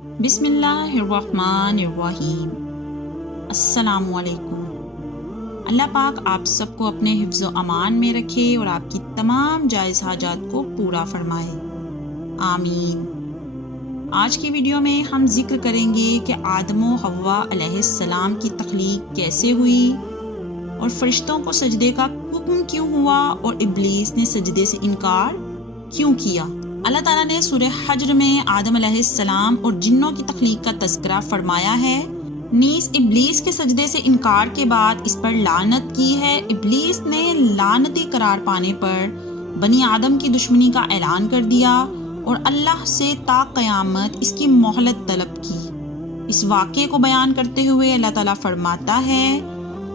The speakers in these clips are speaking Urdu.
بسم اللہ الرحمن الرحیم۔ السلام علیکم۔ اللہ پاک آپ سب کو اپنے حفظ و امان میں رکھے اور آپ کی تمام جائز حاجات کو پورا فرمائے، آمین۔ آج کی ویڈیو میں ہم ذکر کریں گے کہ آدم و حوا علیہ السلام کی تخلیق کیسے ہوئی اور فرشتوں کو سجدے کا حکم کیوں ہوا اور ابلیس نے سجدے سے انکار کیوں کیا۔ اللہ تعالیٰ نے سورہ حجر میں آدم علیہ السلام اور جنوں کی تخلیق کا تذکرہ فرمایا ہے، نیز ابلیس کے سجدے سے انکار کے بعد اس پر لعنت کی ہے۔ ابلیس نے لعنتی قرار پانے پر بنی آدم کی دشمنی کا اعلان کر دیا اور اللہ سے تا قیامت اس کی مہلت طلب کی۔ اس واقعے کو بیان کرتے ہوئے اللہ تعالیٰ فرماتا ہے،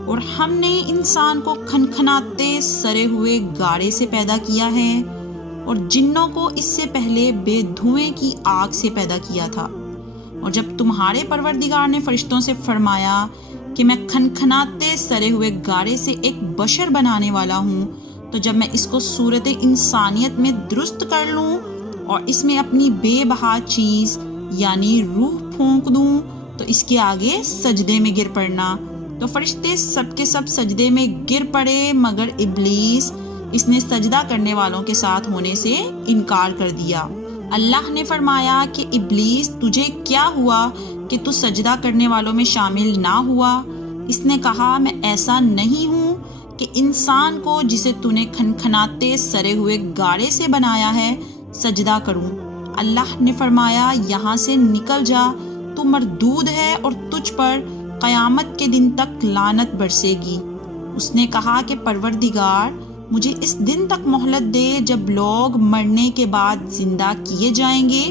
اور ہم نے انسان کو کھنکھناتے سڑے ہوئے گاڑے سے پیدا کیا ہے اور جنوں کو اس سے پہلے بے دھوئیں کی آگ سے پیدا کیا تھا۔ اور جب تمہارے پروردگار نے فرشتوں سے فرمایا کہ میں کھنکھناتے سڑے ہوئے گاڑے سے ایک بشر بنانے والا ہوں، تو جب میں اس کو صورت انسانیت میں درست کر لوں اور اس میں اپنی بے بہا چیز یعنی روح پھونک دوں تو اس کے آگے سجدے میں گر پڑنا۔ تو فرشتے سب کے سب سجدے میں گر پڑے، مگر ابلیس اس نے سجدہ کرنے والوں کے ساتھ ہونے سے انکار کر دیا۔ اللہ نے فرمایا کہ ابلیس تجھے کیا ہوا کہ تو سجدہ کرنے والوں میں شامل نہ ہوا؟ اس نے کہا، میں ایسا نہیں ہوں کہ انسان کو جسے تو نے کھنکھناتے سڑے ہوئے گاڑے سے بنایا ہے سجدہ کروں۔ اللہ نے فرمایا، یہاں سے نکل جا، تو مردود ہے اور تجھ پر قیامت کے دن تک لعنت برسے گی۔ اس نے کہا کہ پروردگار، مجھے اس دن تک مہلت دے جب لوگ مرنے کے بعد زندہ کیے جائیں گے۔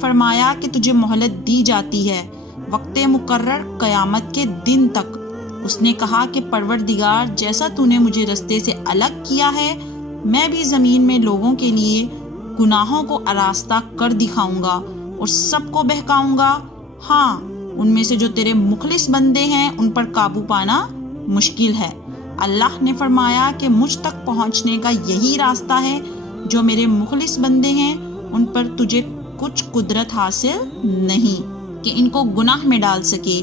فرمایا کہ تجھے مہلت دی جاتی ہے وقت مقرر قیامت کے دن تک۔ اس نے کہا کہ پروردگار، جیسا تو نے مجھے رستے سے الگ کیا ہے، میں بھی زمین میں لوگوں کے لیے گناہوں کو آراستہ کر دکھاؤں گا اور سب کو بہکاؤں گا۔ ہاں، ان میں سے جو تیرے مخلص بندے ہیں ان پر قابو پانا مشکل ہے۔ اللہ نے فرمایا کہ مجھ تک پہنچنے کا یہی راستہ ہے، جو میرے مخلص بندے ہیں ان پر تجھے کچھ قدرت حاصل نہیں کہ ان کو گناہ میں ڈال سکے۔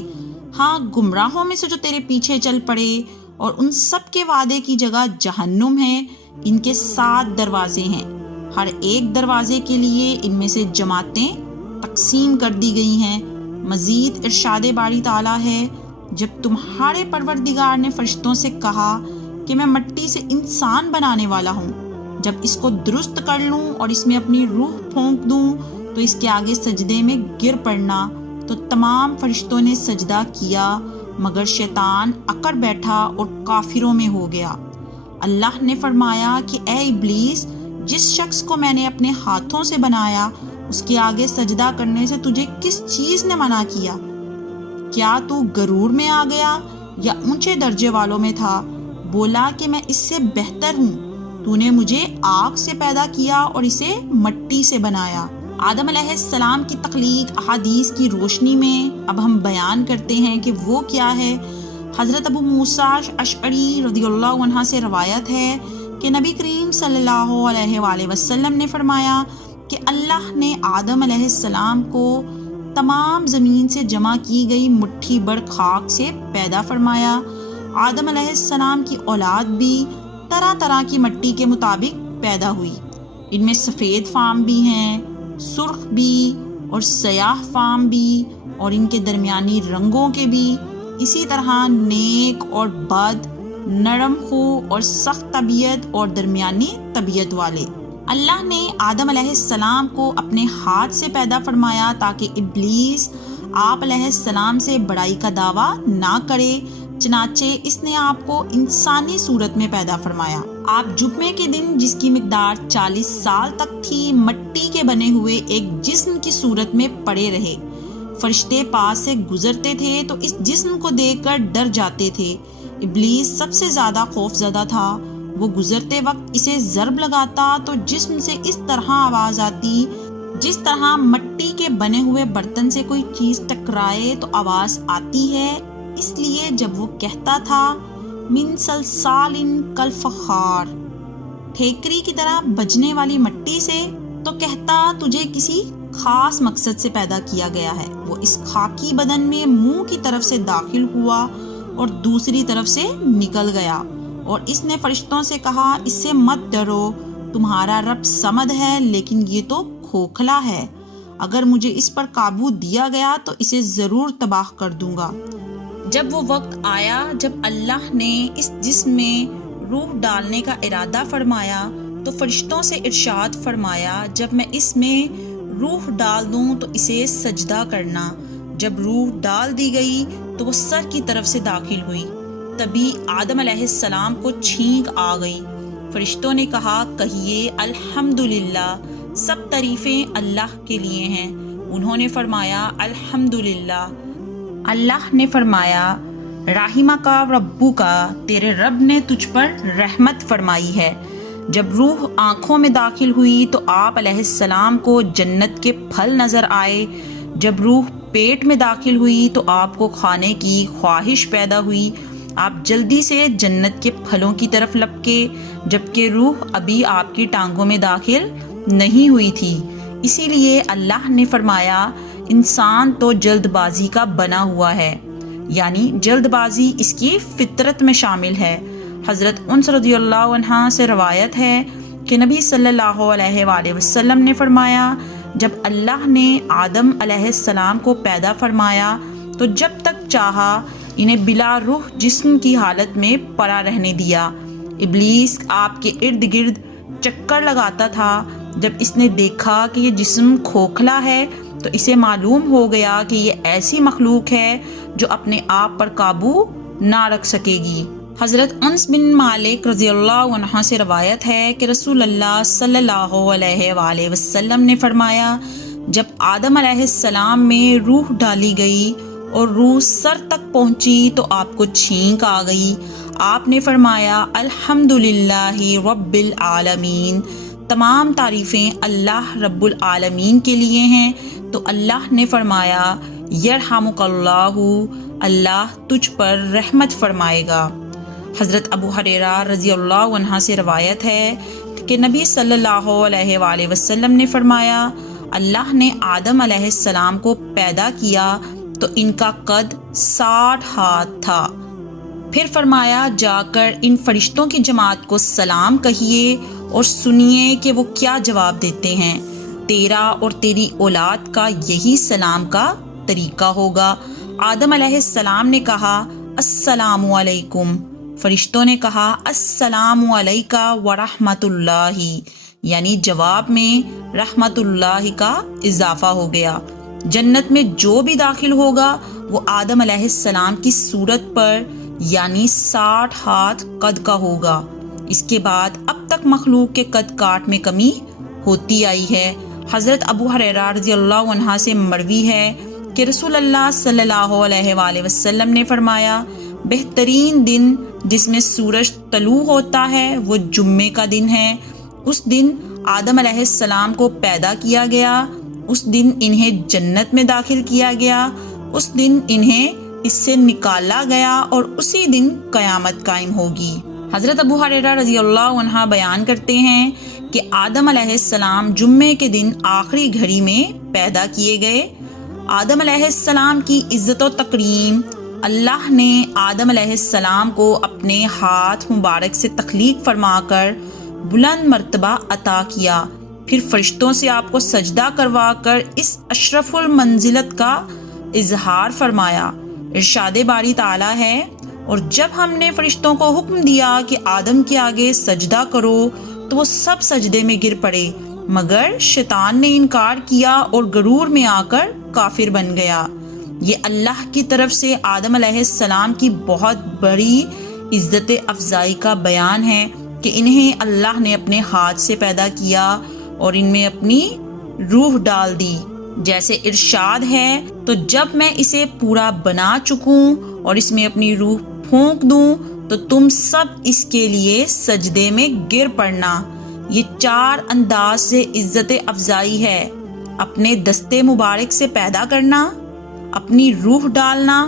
ہاں، گمراہوں میں سے جو تیرے پیچھے چل پڑے، اور ان سب کے وعدے کی جگہ جہنم ہے۔ ان کے 7 دروازے ہیں، ہر ایک دروازے کے لیے ان میں سے جماعتیں تقسیم کر دی گئی ہیں۔ مزید ارشاد باری تعالیٰ ہے، جب تمہارے پروردگار نے فرشتوں سے کہا کہ میں مٹی سے انسان بنانے والا ہوں، جب اس کو درست کر لوں اور اس میں اپنی روح پھونک دوں تو اس کے آگے سجدے میں گر پڑنا، تو تمام فرشتوں نے سجدہ کیا، مگر شیطان اکڑ بیٹھا اور کافروں میں ہو گیا۔ اللہ نے فرمایا کہ اے ابلیس، جس شخص کو میں نے اپنے ہاتھوں سے بنایا اس کے آگے سجدہ کرنے سے تجھے کس چیز نے منع کیا؟ کیا تو غرور میں آ گیا یا اونچے درجے والوں میں تھا؟ بولا کہ میں اس سے بہتر ہوں، تو نے مجھے آگ سے پیدا کیا اور اسے مٹی سے بنایا۔ آدم علیہ السلام کی تخلیق احادیث کی روشنی میں اب ہم بیان کرتے ہیں کہ وہ کیا ہے۔ حضرت ابو موسیٰ اشعری رضی اللہ عنہ سے روایت ہے کہ نبی کریم صلی اللہ علیہ وآلہ وسلم نے فرمایا کہ اللہ نے آدم علیہ السلام کو تمام زمین سے جمع کی گئی مٹھی بھر خاک سے پیدا فرمایا۔ آدم علیہ السلام کی اولاد بھی طرح طرح کی مٹی کے مطابق پیدا ہوئی۔ ان میں سفید فام بھی ہیں، سرخ بھی اور سیاہ فام بھی، اور ان کے درمیانی رنگوں کے بھی، اسی طرح نیک اور بد، نرم خو اور سخت طبیعت اور درمیانی طبیعت والے۔ اللہ نے آدم علیہ السلام کو اپنے ہاتھ سے پیدا فرمایا تاکہ ابلیس آپ علیہ السلام سے بڑائی کا دعویٰ نہ کرے، چنانچہ اس نے آپ کو انسانی صورت میں پیدا فرمایا۔ آپ جمعے کے دن، جس کی مقدار 40 سال تک تھی، مٹی کے بنے ہوئے ایک جسم کی صورت میں پڑے رہے۔ فرشتے پاس سے گزرتے تھے تو اس جسم کو دیکھ کر ڈر جاتے تھے۔ ابلیس سب سے زیادہ خوف زدہ تھا۔ وہ گزرتے وقت اسے ضرب لگاتا تو جسم سے اس طرح آواز آتی جس طرح مٹی کے بنے ہوئے برتن سے کوئی چیز ٹکرائے تو آواز آتی ہے۔ اس لیے جب وہ کہتا تھا من صلصال کالفخار، ٹھیکری کی طرح بجنے والی مٹی سے، تو کہتا تجھے کسی خاص مقصد سے پیدا کیا گیا ہے۔ وہ اس خاکی بدن میں منہ کی طرف سے داخل ہوا اور دوسری طرف سے نکل گیا، اور اس نے فرشتوں سے کہا، اس سے مت ڈرو، تمہارا رب صمد ہے، لیکن یہ تو کھوکھلا ہے۔ اگر مجھے اس پر قابو دیا گیا تو اسے ضرور تباہ کر دوں گا۔ جب وہ وقت آیا جب اللہ نے اس جسم میں روح ڈالنے کا ارادہ فرمایا تو فرشتوں سے ارشاد فرمایا، جب میں اس میں روح ڈال دوں تو اسے سجدہ کرنا۔ جب روح ڈال دی گئی تو وہ سر کی طرف سے داخل ہوئی، تبھی آدم علیہ السلام کو چھینک آ گئی۔ فرشتوں نے کہا، کہیے الحمدللہ، سب تعریفیں اللہ کے لیے ہیں۔ انہوں نے فرمایا، الحمدللہ۔ اللہ نے فرمایا، رحمک ربک، تیرے رب نے تجھ پر رحمت فرمائی ہے۔ جب روح آنکھوں میں داخل ہوئی تو آپ علیہ السلام کو جنت کے پھل نظر آئے۔ جب روح پیٹ میں داخل ہوئی تو آپ کو کھانے کی خواہش پیدا ہوئی۔ آپ جلدی سے جنت کے پھلوں کی طرف لپکے، جبکہ روح ابھی آپ کی ٹانگوں میں داخل نہیں ہوئی تھی۔ اسی لیے اللہ نے فرمایا، انسان تو جلد بازی کا بنا ہوا ہے، یعنی جلد بازی اس کی فطرت میں شامل ہے۔ حضرت انس رضی اللہ عنہ سے روایت ہے کہ نبی صلی اللہ علیہ وآلہ وسلم نے فرمایا، جب اللہ نے آدم علیہ السلام کو پیدا فرمایا تو جب تک چاہا انہیں بلا روح جسم کی حالت میں پڑا رہنے دیا۔ ابلیس آپ کے ارد گرد چکر لگاتا تھا۔ جب اس نے دیکھا کہ یہ جسم کھوکھلا ہے تو اسے معلوم ہو گیا کہ یہ ایسی مخلوق ہے جو اپنے آپ پر قابو نہ رکھ سکے گی۔ حضرت انس بن مالک رضی اللہ عنہ سے روایت ہے کہ رسول اللہ صلی اللہ علیہ وآلہ وسلم نے فرمایا، جب آدم علیہ السلام میں روح ڈالی گئی اور روح سر تک پہنچی تو آپ کو چھینک آ گئی۔ آپ نے فرمایا، الحمدللہ رب العالمین، تمام تعریفیں اللہ رب العالمین کے لیے ہیں۔ تو اللہ نے فرمایا، یرحمک اللہ، اللہ تجھ پر رحمت فرمائے گا۔ حضرت ابو ہریرہ رضی اللہ عنہ سے روایت ہے کہ نبی صلی اللہ علیہ وآلہ وسلم نے فرمایا، اللہ نے آدم علیہ السلام کو پیدا کیا تو ان کا قد 60 ہاتھ تھا۔ پھر فرمایا، جا کر ان فرشتوں کی جماعت کو سلام کہیے اور سنیے کہ وہ کیا جواب دیتے ہیں۔ تیرا اور تیری اولاد کا یہی سلام کا طریقہ ہوگا۔ آدم علیہ السلام نے کہا، السلام علیکم۔ فرشتوں نے کہا، السلام علیکہ ورحمۃ اللہ، یعنی جواب میں رحمت اللہ کا اضافہ ہو گیا۔ جنت میں جو بھی داخل ہوگا وہ آدم علیہ السلام کی صورت پر یعنی 60 ہاتھ قد کا ہوگا۔ اس کے بعد اب تک مخلوق کے قد کاٹ میں کمی ہوتی آئی ہے۔ حضرت ابو ہریرہ رضی اللہ عنہ سے مروی ہے کہ رسول اللہ صلی اللہ علیہ وآلہ وسلم نے فرمایا، بہترین دن جس میں سورج طلوع ہوتا ہے وہ جمعے کا دن ہے۔ اس دن آدم علیہ السلام کو پیدا کیا گیا، اس دن انہیں جنت میں داخل کیا گیا، اس دن انہیں اس سے نکالا گیا اور اسی دن قیامت قائم ہوگی۔ حضرت ابو ہریرہ رضی اللہ عنہ بیان کرتے ہیں کہ آدم علیہ السلام جمعے کے دن آخری گھڑی میں پیدا کیے گئے۔ آدم علیہ السلام کی عزت و تکریم، اللہ نے آدم علیہ السلام کو اپنے ہاتھ مبارک سے تخلیق فرما کر بلند مرتبہ عطا کیا، پھر فرشتوں سے آپ کو سجدہ کروا کر اس اشرف المنزلت کا اظہار فرمایا۔ ارشاد باری تعالیٰ ہے، اور جب ہم نے فرشتوں کو حکم دیا کہ آدم کے آگے سجدہ کرو تو وہ سب سجدے میں گر پڑے، مگر شیطان نے انکار کیا اور غرور میں آ کر کافر بن گیا۔ یہ اللہ کی طرف سے آدم علیہ السلام کی بہت بڑی عزت افزائی کا بیان ہے کہ انہیں اللہ نے اپنے ہاتھ سے پیدا کیا اور ان میں اپنی روح ڈال دی۔ جیسے ارشاد ہے، تو جب میں اسے پورا بنا چکوں اور اس میں اپنی روح پھونک دوں تو تم سب اس کے لیے سجدے میں گر پڑنا۔ یہ 4 انداز سے عزت افزائی ہے: اپنے دستے مبارک سے پیدا کرنا، اپنی روح ڈالنا،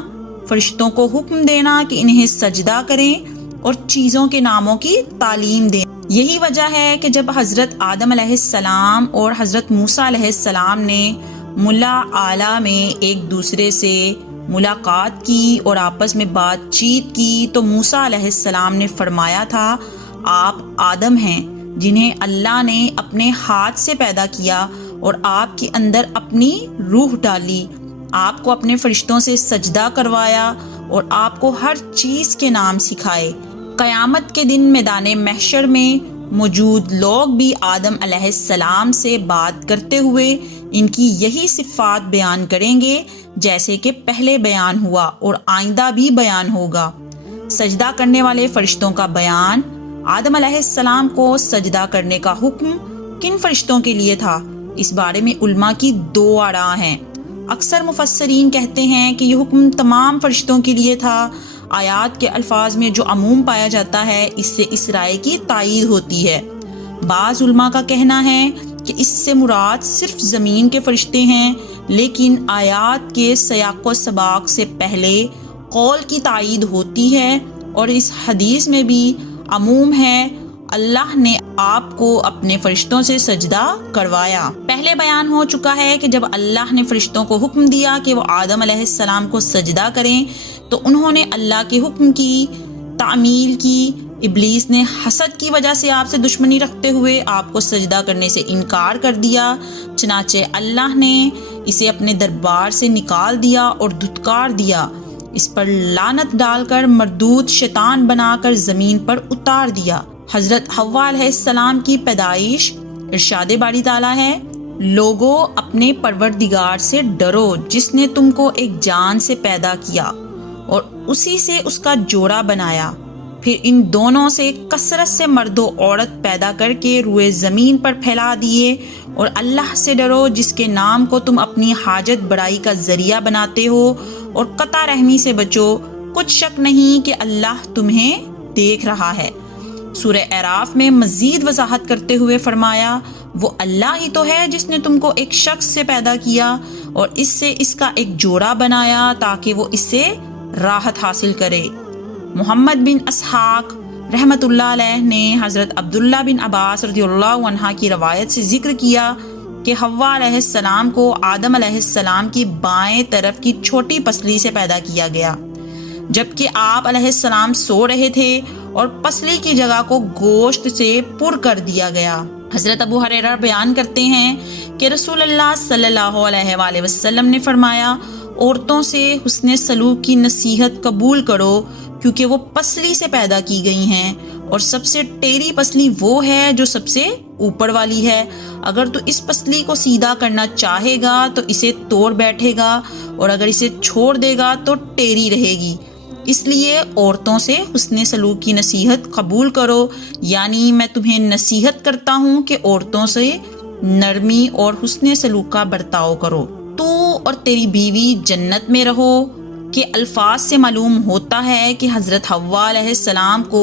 فرشتوں کو حکم دینا کہ انہیں سجدہ کریں، اور چیزوں کے ناموں کی تعلیم دیں۔ یہی وجہ ہے کہ جب حضرت آدم علیہ السلام اور حضرت موسیٰ علیہ السلام نے ملا اعلیٰ میں ایک دوسرے سے ملاقات کی اور آپس میں بات چیت کی تو موسیٰ علیہ السلام نے فرمایا تھا آپ آدم ہیں جنہیں اللہ نے اپنے ہاتھ سے پیدا کیا اور آپ کے اندر اپنی روح ڈالی، آپ کو اپنے فرشتوں سے سجدہ کروایا اور آپ کو ہر چیز کے نام سکھائے۔ قیامت کے دن میدان محشر میں موجود لوگ بھی آدم علیہ السلام سے بات کرتے ہوئے ان کی یہی صفات بیان کریں گے جیسے کہ پہلے بیان ہوا اور آئندہ بھی بیان ہوگا۔ سجدہ کرنے والے فرشتوں کا بیان، آدم علیہ السلام کو سجدہ کرنے کا حکم کن فرشتوں کے لیے تھا، اس بارے میں علماء کی دو آراء ہیں۔ اکثر مفسرین کہتے ہیں کہ یہ حکم تمام فرشتوں کے لیے تھا۔ آیات کے الفاظ میں جو عموم پایا جاتا ہے اس سے اس رائے کی تائید ہوتی ہے۔ بعض علماء کا کہنا ہے کہ اس سے مراد صرف زمین کے فرشتے ہیں، لیکن آیات کے سیاق و سباق سے پہلے قول کی تائید ہوتی ہے اور اس حدیث میں بھی عموم ہے، اللہ نے آپ کو اپنے فرشتوں سے سجدہ کروایا۔ پہلے بیان ہو چکا ہے کہ جب اللہ نے فرشتوں کو حکم دیا کہ وہ آدم علیہ السلام کو سجدہ کریں تو انہوں نے اللہ کے حکم کی تعمیل کی۔ ابلیس نے حسد کی وجہ سے آپ سے دشمنی رکھتے ہوئے آپ کو سجدہ کرنے سے انکار کر دیا، چنانچہ اللہ نے اسے اپنے دربار سے نکال دیا اور دھتکار دیا، اس پر لعنت ڈال کر مردود شیطان بنا کر زمین پر اتار دیا۔ حضرت حوا علیہ السلام کی پیدائش، ارشاد باری تعالیٰ ہے، لوگو اپنے پروردگار سے ڈرو جس نے تم کو ایک جان سے پیدا کیا اور اسی سے اس کا جوڑا بنایا، پھر ان دونوں سے کثرت سے مرد و عورت پیدا کر کے روئے زمین پر پھیلا دیے، اور اللہ سے ڈرو جس کے نام کو تم اپنی حاجت بڑائی کا ذریعہ بناتے ہو، اور قطع رحمی سے بچو، کچھ شک نہیں کہ اللہ تمہیں دیکھ رہا ہے۔ سورہ اعراف میں مزید وضاحت کرتے ہوئے فرمایا، وہ اللہ ہی تو ہے جس نے تم کو ایک شخص سے پیدا کیا اور اس سے اس کا ایک جوڑا بنایا تاکہ وہ اس سے راحت حاصل کرے۔ محمد بن اسحاق رحمت اللہ علیہ نے حضرت عبداللہ بن عباس رضی اللہ عنہ کی روایت سے ذکر کیا کہ حوا علیہ السلام کو آدم علیہ السلام کی بائیں طرف کی چھوٹی پسلی سے پیدا کیا گیا، جبکہ آپ علیہ السلام سو رہے تھے اور پسلی کی جگہ کو گوشت سے پر کر دیا گیا۔ حضرت ابو ہریرہ بیان کرتے ہیں کہ رسول اللہ صلی اللہ علیہ وآلہ وسلم نے فرمایا، عورتوں سے حسن سلوک کی نصیحت قبول کرو کیونکہ وہ پسلی سے پیدا کی گئی ہیں، اور سب سے ٹیڑھی پسلی وہ ہے جو سب سے اوپر والی ہے۔ اگر تو اس پسلی کو سیدھا کرنا چاہے گا تو اسے توڑ بیٹھے گا، اور اگر اسے چھوڑ دے گا تو ٹیڑھی رہے گی۔ اس لیے عورتوں سے حسن سلوک کی نصیحت قبول کرو، یعنی میں تمہیں نصیحت کرتا ہوں کہ عورتوں سے نرمی اور حسن سلوک کا برتاؤ کرو۔ تو اور تیری بیوی جنت میں رہو کے الفاظ سے معلوم ہوتا ہے کہ حضرت حوا علیہ السلام کو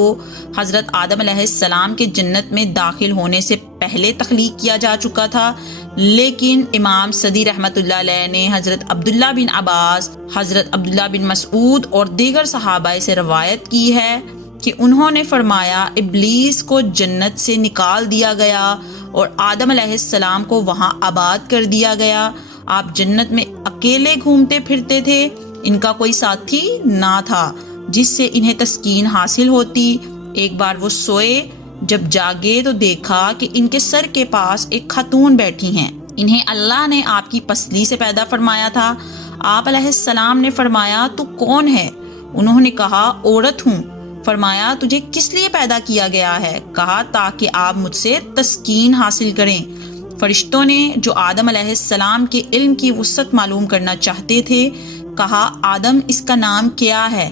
حضرت آدم علیہ السلام کے جنت میں داخل ہونے سے پہلے تخلیق کیا جا چکا تھا، لیکن امام صدی رحمت اللہ علیہ نے حضرت عبداللہ بن عباس، حضرت عبداللہ بن مسعود اور دیگر صحابہ سے روایت کی ہے کہ انہوں نے فرمایا، ابلیس کو جنت سے نکال دیا گیا اور آدم علیہ السلام کو وہاں آباد کر دیا گیا۔ آپ جنت میں اکیلے گھومتے پھرتے تھے، ان کا کوئی ساتھی نہ تھا جس سے انہیں تسکین حاصل ہوتی۔ ایک بار وہ سوئے، جب جاگے تو دیکھا کہ ان کے سر کے پاس ایک خاتون بیٹھی ہیں۔ انہیں اللہ نے آپ کی پسلی سے پیدا فرمایا تھا۔ آپ علیہ السلام نے فرمایا، تو کون ہے؟ انہوں نے کہا، عورت ہوں۔ فرمایا، تجھے کس لیے پیدا کیا گیا ہے؟ کہا، تاکہ آپ مجھ سے تسکین حاصل کریں۔ فرشتوں نے جو آدم علیہ السلام کے علم کی وسعت معلوم کرنا چاہتے تھے کہا، آدم اس کا نام کیا ہے؟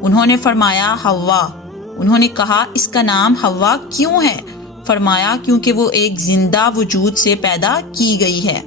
انہوں نے فرمایا، حوا۔ انہوں نے کہا، اس کا نام حوا کیوں ہے؟ فرمایا، کیونکہ وہ ایک زندہ وجود سے پیدا کی گئی ہے۔